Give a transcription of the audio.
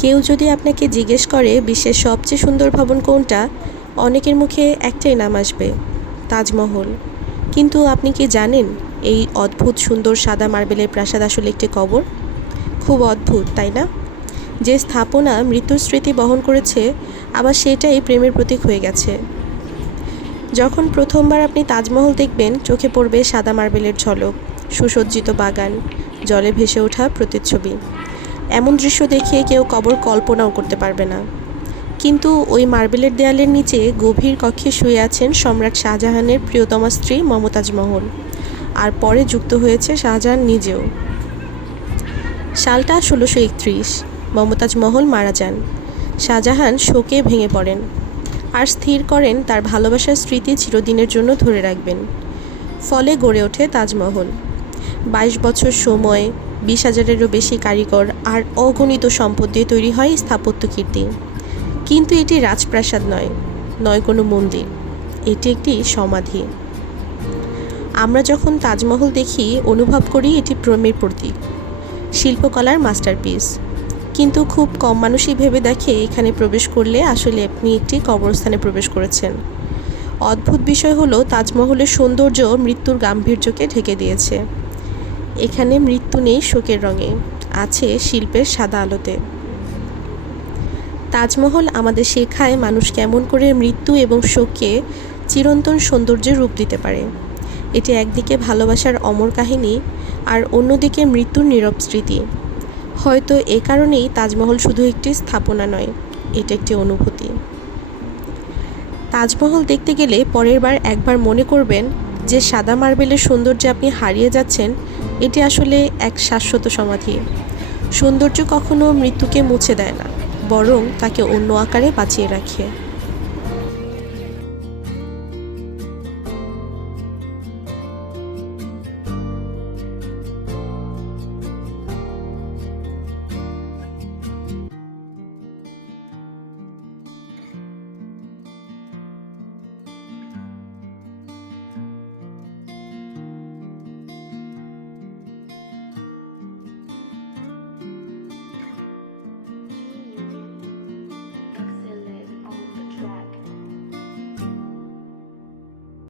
কেউ যদি আপনাকে জিজ্ঞেস করে বিশ্বের সবচেয়ে সুন্দর ভবন কোনটা, অনেকের মুখে একটাই নাম আসবে, তাজমহল। কিন্তু আপনি কি জানেন এই অদ্ভুত সুন্দর সাদা মার্বেলের প্রাসাদ আসলে একটি কবর? খুব অদ্ভুত, তাই না? যে স্থাপনা মৃত্যুর স্মৃতি বহন করেছে, আবার সেটাই প্রেমের প্রতীক হয়ে গেছে। যখন প্রথমবার আপনি তাজমহল দেখবেন, চোখে পড়বে সাদা মার্বেলের ঝলক, সুসজ্জিত বাগান, জলে ভেসে ওঠা প্রতিচ্ছবি। এমন দৃশ্য দেখে কেউ কবর কল্পনাও করতে পারবে না। কিন্তু ওই মার্বেলের দেয়ালের নিচে গভীর কক্ষে শুয়ে আছেন সম্রাট শাহজাহানের প্রিয়তমা স্ত্রী মমতাজ মহল। আর পরে যুক্ত হয়েছে শাহজাহান নিজেও। সালটা ষোলোশো একত্রিশ। মমতাজ মহল মারা যান। শাহজাহান শোকে ভেঙে পড়েন। আর স্থির করেন তার ভালোবাসার স্মৃতি চিরদিনের জন্য ধরে রাখবেন। ফলে গড়ে ওঠে তাজমহল। বাইশ বছর সময়, বিশ হাজারেরও বেশি কারিগর আর অগণিত সম্পদ দিয়ে তৈরি হয় স্থাপত্য কীর্তি। কিন্তু এটি রাজপ্রাসাদ নয় নয় কোনো মন্দির, এটি একটি সমাধি। আমরা যখন তাজমহল দেখি, অনুভব করি এটি প্রেমের প্রতীক, শিল্পকলার মাস্টারপিস। কিন্তু খুব কম মানুষই ভেবে দেখে এখানে প্রবেশ করলে আসলে আপনি একটি কবরস্থানে প্রবেশ করেছেন। অদ্ভুত বিষয় হলো, তাজমহলের সৌন্দর্য মৃত্যুর গাম্ভীর্যকে ঢেকে দিয়েছে। এখানে মৃত্যু নেই শোকের রঙে, আছে শিল্পের সাদা আলোতে। তাজমহল আমাদের শেখায় মানুষ কেমন করে মৃত্যু এবং শোককে চিরন্তন সৌন্দর্যের রূপ দিতে পারে। এটি একদিকে ভালোবাসার অমর কাহিনী আর অন্যদিকে মৃত্যুর নীরব স্মৃতি। হয়তো এ কারণেই তাজমহল শুধু একটি স্থাপনা নয়, এটা একটি অনুভূতি। তাজমহল দেখতে গেলে পরের বার একবার মনে করবেন যে সাদা মার্বেলের সৌন্দর্যে আপনি হারিয়ে যাচ্ছেন এটি আসলে এক শাশ্বত সমাধি। সৌন্দর্য কখনো মৃত্যুকে মুছে দেয় না, বরং তাকে অন্য আকারে বাঁচিয়ে রাখে।